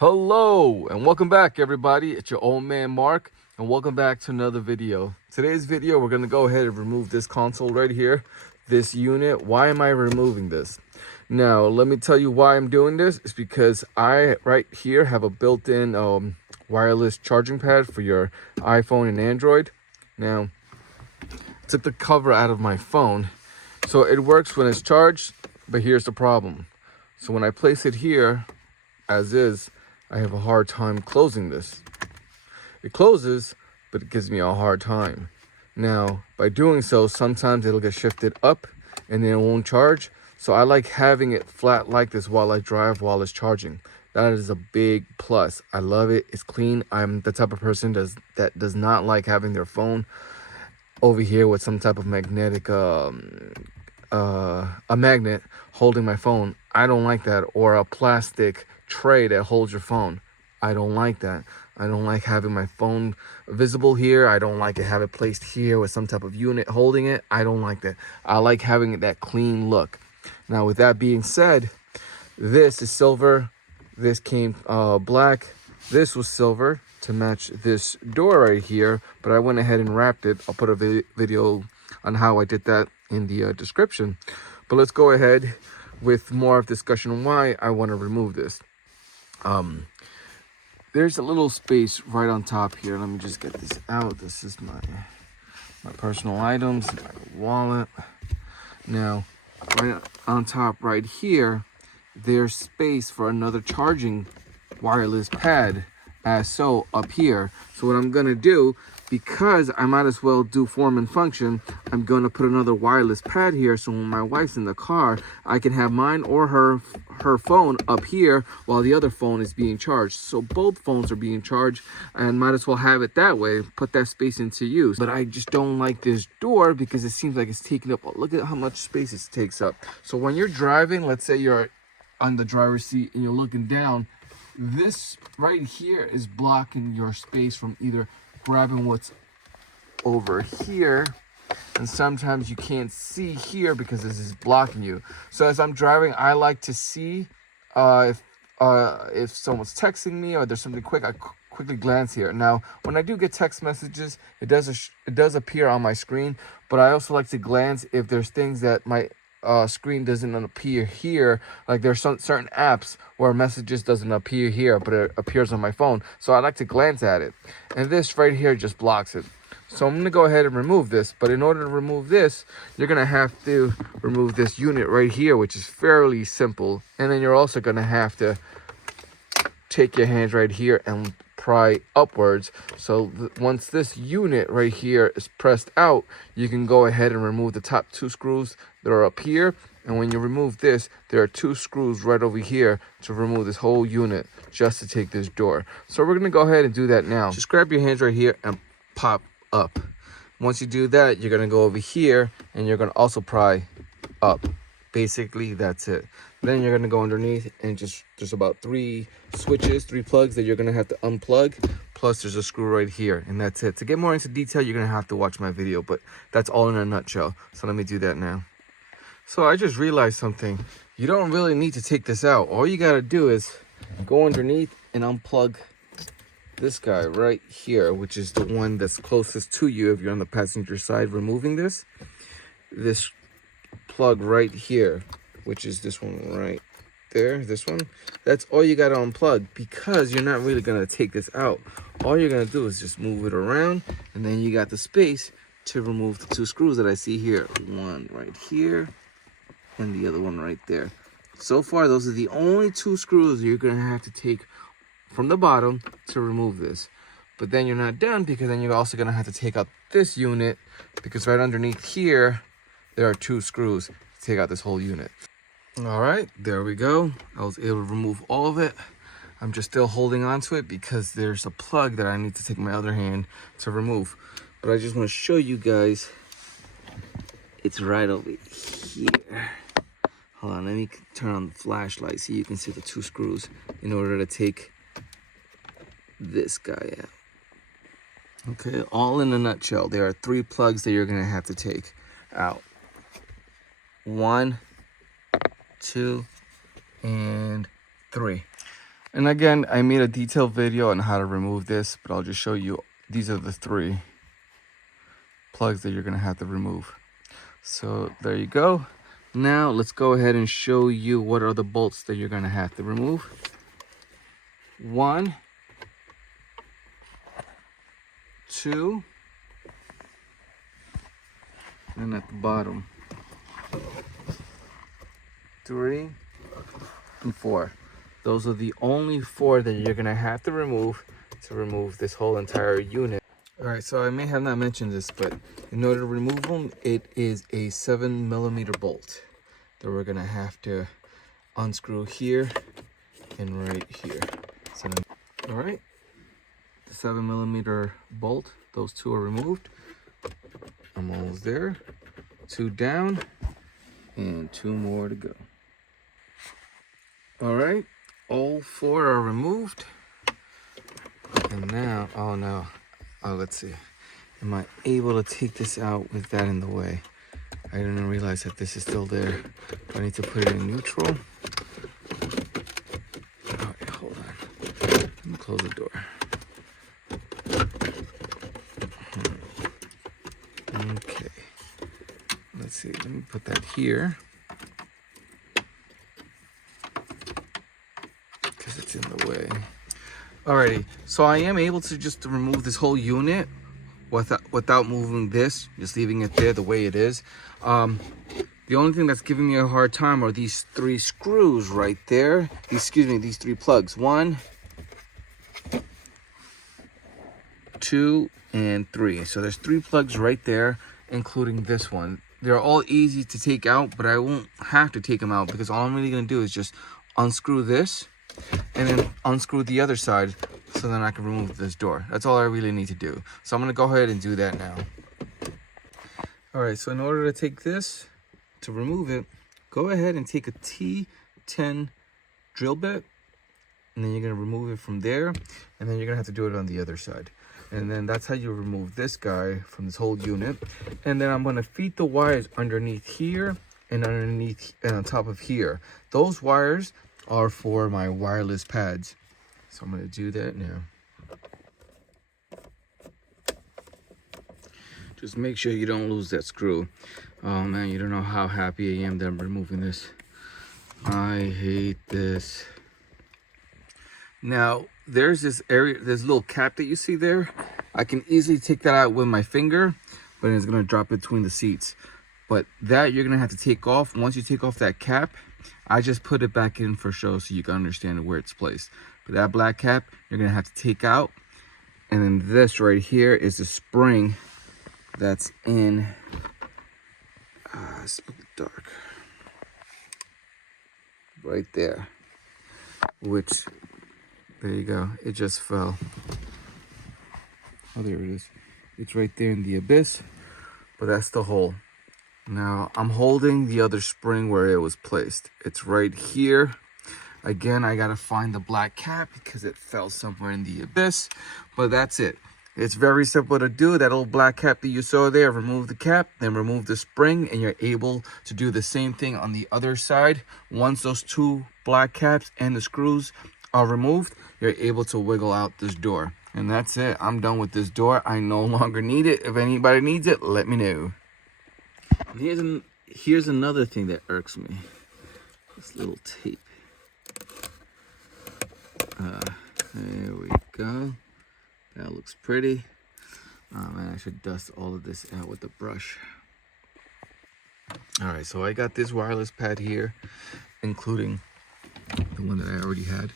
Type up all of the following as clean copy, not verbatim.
Hello and welcome back, everybody. It's your old man Mark, and welcome back to another video. Today's video, we're going to go ahead and remove this console right here, this unit. Why am I removing this? Now, let me tell you why I'm doing this. It's because I right here have a built-in wireless charging pad for your iPhone and Android. Now, I took the cover out of my phone, so it works when it's charged, but here's the problem. So when I place it here as is, I have a hard time closing this. It closes, but it gives me a hard time. Now, by doing so, sometimes it'll get shifted up and then it won't charge. So I like having it flat like this while I drive, while it's charging. That is a big plus. I love it. It's clean. I'm the type of person that does not like having their phone over here with some type of magnetic, a magnet holding my phone. I don't like that. Or a plastic tray that holds your phone. I don't like that. I don't like having my phone visible here. I don't like to have it placed here with some type of unit holding it. I don't like that. I like having that clean look. Now, with that being said, this is silver. This came black. This was silver to match this door right here, but I went ahead and wrapped it. I'll put a video on how I did that in the description. But let's go ahead with more of discussion on why I want to remove this. There's a little space right on top here. Let me just get this out. This is my personal items, my wallet. Now, right on top right here, there's space for another charging wireless pad, as so up here. So what I'm gonna do, because I might as well do form and function, I'm gonna put another wireless pad here, so when my wife's in the car, I can have mine or her phone up here while the other phone is being charged. So both phones are being charged, and might as well have it that way, put that space into use. But I just don't like this door because it seems like it's taking up, look at how much space it takes up. So when you're driving, let's say you're on the driver's seat and you're looking down, this right here is blocking your space from either grabbing what's over here, and sometimes you can't see here because this is blocking you. So as I'm driving, I like to see if someone's texting me or there's something quick. I quickly glance here. Now, when I do get text messages, it does appear on my screen, but I also like to glance if there's things that might screen doesn't appear here. Like there's some certain apps where messages doesn't appear here, but it appears on my phone. So I like to glance at it. And this right here just blocks it. So I'm gonna go ahead and remove this. But in order to remove this, you're gonna have to remove this unit right here, which is fairly simple. And then you're also gonna have to take your hands right here and pry upwards. So once this unit right here is pressed out, you can go ahead and remove the top two screws that are up here. And when you remove this, there are two screws right over here to remove this whole unit just to take this door. So we're gonna go ahead and do that now. Just grab your hands right here and pop up. Once you do that, you're gonna go over here and you're gonna also pry up. Basically, that's it. Then you're gonna go underneath and there's about three plugs that you're gonna have to unplug, plus there's a screw right here, and that's it. To get more into detail, you're gonna have to watch my video, but that's all in a nutshell. So let me do that now. So I just realized something. You don't really need to take this out. All you gotta do is go underneath and unplug this guy right here, which is the one that's closest to you if you're on the passenger side removing this plug right here, which is this one right there, this one. That's all you got to unplug, because you're not really going to take this out. All you're going to do is just move it around, and then you got the space to remove the two screws that I see here. One right here and the other one right there. So far, those are the only two screws you're going to have to take from the bottom to remove this. But then you're not done, because then you're also going to have to take out this unit, because right underneath here there are two screws to take out this whole unit. All right, there we go. I was able to remove all of it. I'm just still holding on to it because there's a plug that I need to take my other hand to remove. But I just want to show you guys, it's right over here. Hold on, let me turn on the flashlight so you can see the two screws in order to take this guy out. Okay, all in a nutshell, there are three plugs that you're gonna have to take out. 1, 2, and 3. And again, I made a detailed video on how to remove this, but I'll just show you. These are the 3 plugs that you're gonna have to remove. So there you go. Now let's go ahead and show you what are the bolts that you're gonna have to remove. 1, 2, and at the bottom, 3 and 4. Those are the only 4 that you're gonna have to remove this whole entire unit. All right, so I may have not mentioned this, but in order to remove them, it is a 7mm bolt that we're gonna have to unscrew here and right here. So, all right, the 7mm bolt, those 2 are removed. I'm almost there. 2 down and 2 more to go. All right, all 4 are removed. And now, let's see. Am I able to take this out with that in the way? I didn't realize that this is still there. Do I need to put it in neutral? All right, hold on. Let me close the door. Okay. Let's see, let me put that here. Because it's in the way. Alrighty, so I am able to just remove this whole unit without moving this, just leaving it there the way it is. The only thing that's giving me a hard time are these 3 screws right there. These 3 plugs. 1, 2, and 3. So there's 3 plugs right there, including this one. They're all easy to take out, but I won't have to take them out because all I'm really gonna do is just unscrew this and then unscrew the other side so then I can remove this door. That's all I really need to do. So I'm gonna go ahead and do that now. All right, so in order to take this, to remove it, go ahead and take a T10 drill bit, and then you're gonna remove it from there, and then you're gonna have to do it on the other side. And then that's how you remove this guy from this whole unit. And then I'm gonna feed the wires underneath here and underneath and on top of here. Those wires are for my wireless pads. So I'm gonna do that now. Just make sure you don't lose that screw. Oh man, you don't know how happy I am that I'm removing this. I hate this. Now, there's this area, this little cap that you see there. I can easily take that out with my finger, but it's gonna drop between the seats. But that you're gonna have to take off. Once you take off that cap, I just put it back in for show so you can understand where it's placed. But that black cap, you're gonna have to take out. And then this right here is the spring that's in, it's a little dark. Right there. Which, there you go, it just fell. Oh, there it is. It's right there in the abyss, but that's the hole. Now, I'm holding the other spring where it was placed. It's right here. Again, I gotta find the black cap because it fell somewhere in the abyss, but that's it. It's very simple to do. That old black cap that you saw there, remove the cap, then remove the spring, and you're able to do the same thing on the other side. Once those 2 black caps and the screws are removed, you're able to wiggle out this door. And that's it. I'm done with this door. I no longer need it. If anybody needs it, let me know. And here's another thing that irks me. This little tape. There we go. That looks pretty. Oh man, I should dust all of this out with the brush. All right, so I got this wireless pad here, including the one that I already had.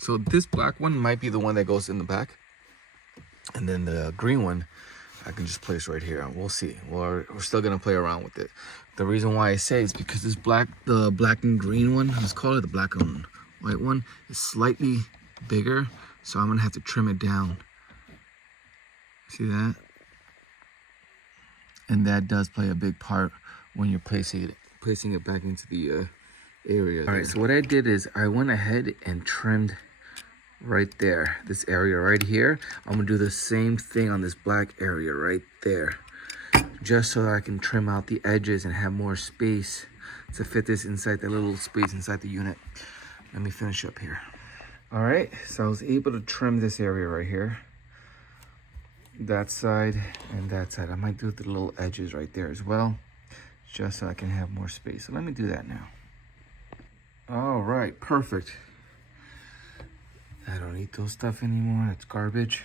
So this black one might be the one that goes in the back. And then the green one, I can just place right here. We'll see. We're still gonna play around with it. The reason why I say is because this the black and green one, let's call it the black and white one, is slightly bigger. So I'm gonna have to trim it down. See that? And that does play a big part when you're placing it back into the area. All right, so what I did is I went ahead and trimmed right there, this area right here. I'm gonna do the same thing on this black area right there, just so that I can trim out the edges and have more space to fit this inside the little space inside the unit. Let me finish up here. All right, so I was able to trim this area right here, that side and that side. I might do the little edges right there as well, just so I can have more space. So let me do that now. All right, perfect. I don't eat those stuff anymore. It's garbage.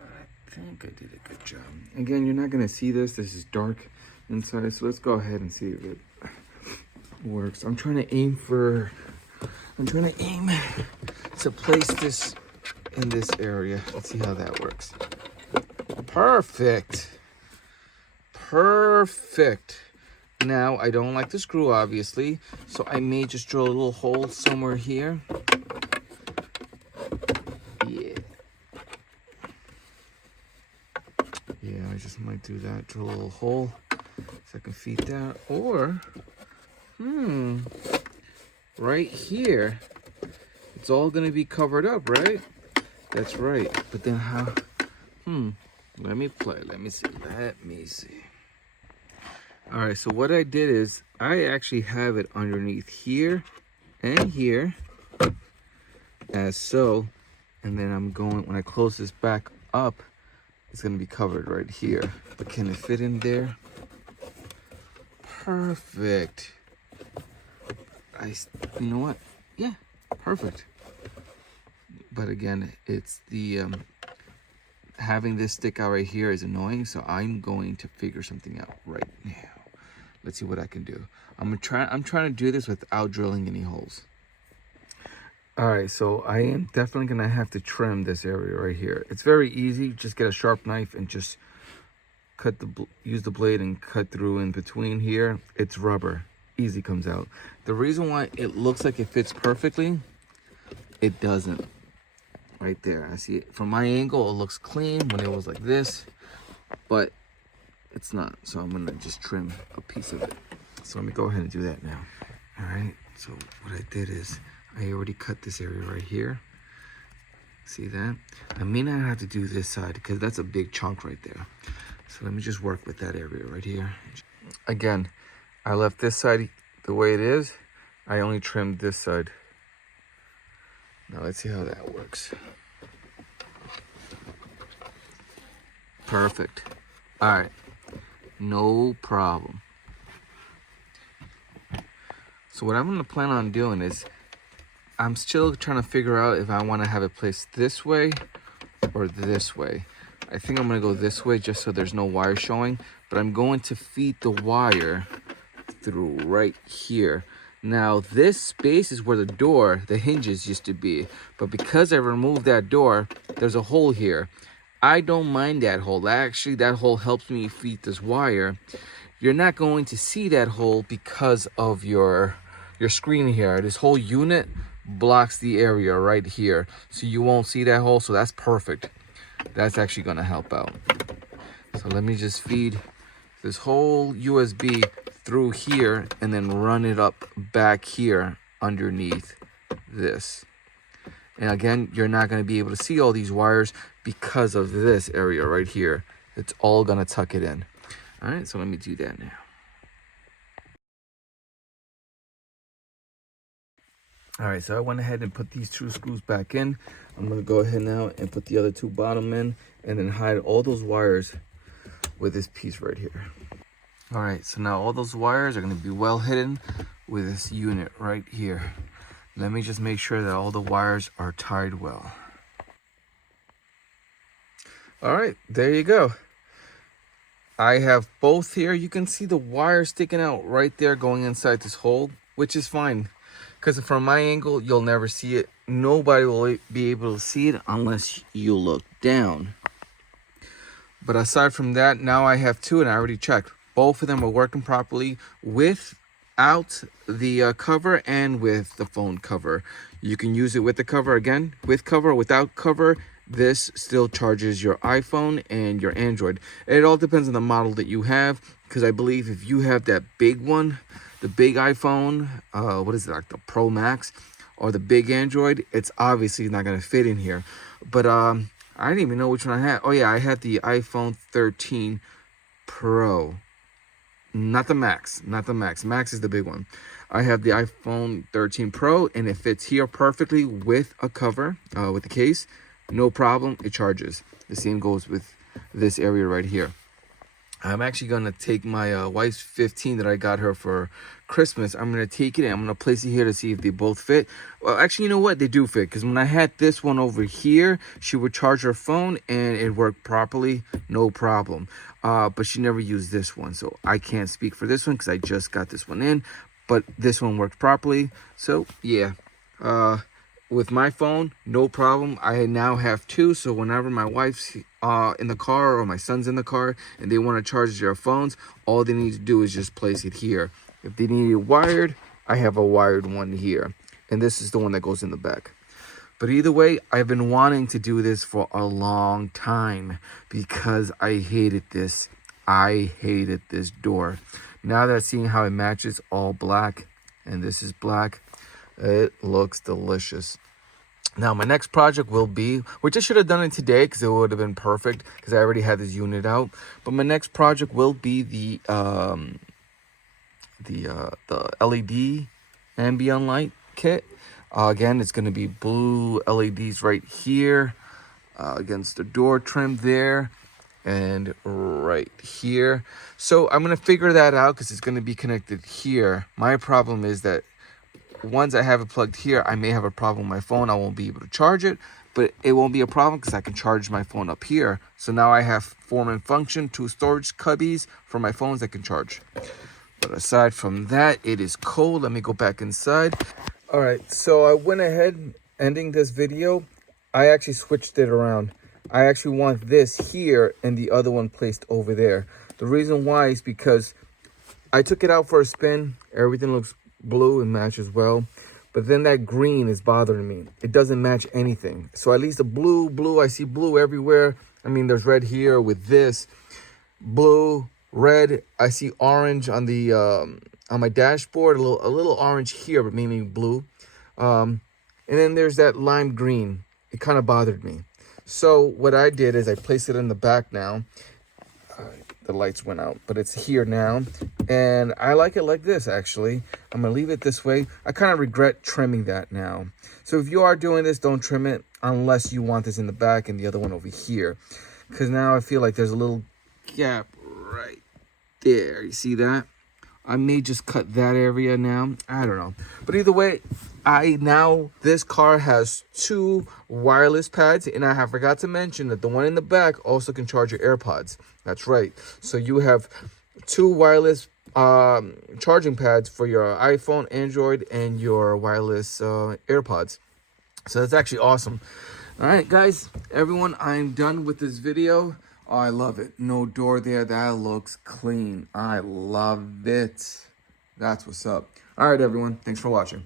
I think I did a good job. Again, you're not gonna see this. This is dark inside, so let's go ahead and see if it works. I'm trying to aim to place this in this area. Let's see how that works. Perfect. Perfect. Now, I don't like the screw, obviously, so I may just drill a little hole somewhere here. Yeah, I just might do that. Drill a little hole so I can feed that. Or, right here, it's all gonna be covered up, right? That's right. But then how? Let me play. Let me see. All right, so what I did is I actually have it underneath here and here, as so. And then I'm going, when I close this back up, it's gonna be covered right here. But can it fit in there? Perfect. You know what? Yeah, perfect. But again, it's the, having this stick out right here is annoying, so I'm going to figure something out right now. Let's see what I can do. I'm trying to do this without drilling any holes. All right, so I am definitely gonna have to trim this area right here. It's very easy. Just get a sharp knife and just use the blade and cut through in between here. It's rubber, easy comes out. The reason why it looks like it fits perfectly, it doesn't. Right there, I see it. From my angle, it looks clean when it was like this, but it's not. So I'm gonna just trim a piece of it. So let me go ahead and do that now. All right, so what I did is I already cut this area right here. See that? I may not have to do this side because that's a big chunk right there. So let me just work with that area right here. Again, I left this side the way it is. I only trimmed this side. Now let's see how that works. Perfect. All right, no problem. So what I'm gonna plan on doing is, I'm still trying to figure out if I wanna have it placed this way or this way. I think I'm gonna go this way just so there's no wire showing, but I'm going to feed the wire through right here. Now this space is where the hinges used to be, but because I removed that door, there's a hole here. I don't mind that hole. Actually, that hole helps me feed this wire. You're not going to see that hole because of your screen here. This whole unit blocks the area right here, so you won't see that hole, so that's perfect. That's actually gonna help out. So let me just feed this whole USB through here and then run it up back here underneath this. And again, you're not going to be able to see all these wires because of this area right here. It's all going to tuck it in. All right, so let me do that now. All right, so I went ahead and put these 2 screws back in. I'm going to go ahead now and put the other 2 bottom in and then hide all those wires with this piece right here. All right, so now all those wires are going to be well hidden with this unit right here. Let me just make sure that all the wires are tied well. All right, there you go. I have both here. You can see the wire sticking out right there going inside this hole, which is fine. Because from my angle, you'll never see it. Nobody will be able to see it unless you look down. But aside from that, now I have 2 and I already checked. Both of them are working properly without the cover and with the phone cover. You can use it with the cover again, with cover or without cover. This still charges your iPhone and your Android. It all depends on the model that you have, because I believe if you have that big one, the big iPhone, what is it, like the Pro Max, or the big Android, it's obviously not going to fit in here. But I didn't even know which one I had. Oh yeah, I had the iPhone 13 Pro. not the Max, not the Max. Max is the big one. I have the iPhone 13 Pro, and it fits here perfectly with a cover, with the case. No problem, it charges. The same goes with this area right here. I'm actually gonna take my wife's 15 that I got her for Christmas. I'm gonna take it and I'm gonna place it here to see if they both fit. Well, actually, you know what? They do fit, because when I had this one over here, she would charge her phone and it worked properly, no problem. But she never used this one, so I can't speak for this one because I just got this one in. But this one worked properly, so yeah. With my phone, no problem. I now have two, so whenever my wife's in the car or my son's in the car and they want to charge their phones, all they need to do is just place it here. If they need it wired, I have a wired one here, and this is the one that goes in the back. But either way, I've been wanting to do this for a long time because I hated this. I hated this door. Now that I'm seeing how it matches all black, and this is black, it looks delicious. Now, my next project will be, which I should have done it today because it would have been perfect because I already had this unit out. But my next project will be the LED ambient light kit. Again, it's going to be blue LEDs right here against the door trim there and right here. So I'm going to figure that out because it's going to be connected here. My problem is that once I have it plugged here, I may have a problem with my phone. I won't be able to charge it, but it won't be a problem because I can charge my phone up here. So now I have form and function, 2 storage cubbies for my phones that can charge. But aside from that, it is cold. Let me go back inside. All right, so I went ahead, ending this video. I actually switched it around. I actually want this here and the other one placed over there. The reason why is because I took it out for a spin. Everything looks blue and matches well, but then that green is bothering me. It doesn't match anything. So at least the blue, I see blue everywhere. I mean, there's red here with this blue, red. I see orange on the on my dashboard, a little orange here, but mainly blue. And then there's that lime green. It kind of bothered me. So what I did is I placed it in the back now. The lights went out, but it's here now, and I like it like this. Actually, I'm gonna leave it this way. I kind of regret trimming that now. So if you are doing this, don't trim it unless you want this in the back and the other one over here, because now I feel like there's a little gap right there. You see that? I may just cut that area now. I don't know, but either way, this car has 2 wireless pads, and I have forgot to mention that the one in the back also can charge your AirPods. That's right. So you have 2 wireless charging pads for your iPhone, Android, and your wireless AirPods. So that's actually awesome. All right, guys, everyone, I'm done with this video. Oh, I love it. No door there. That looks clean. I love it. That's what's up. All right, everyone. Thanks for watching.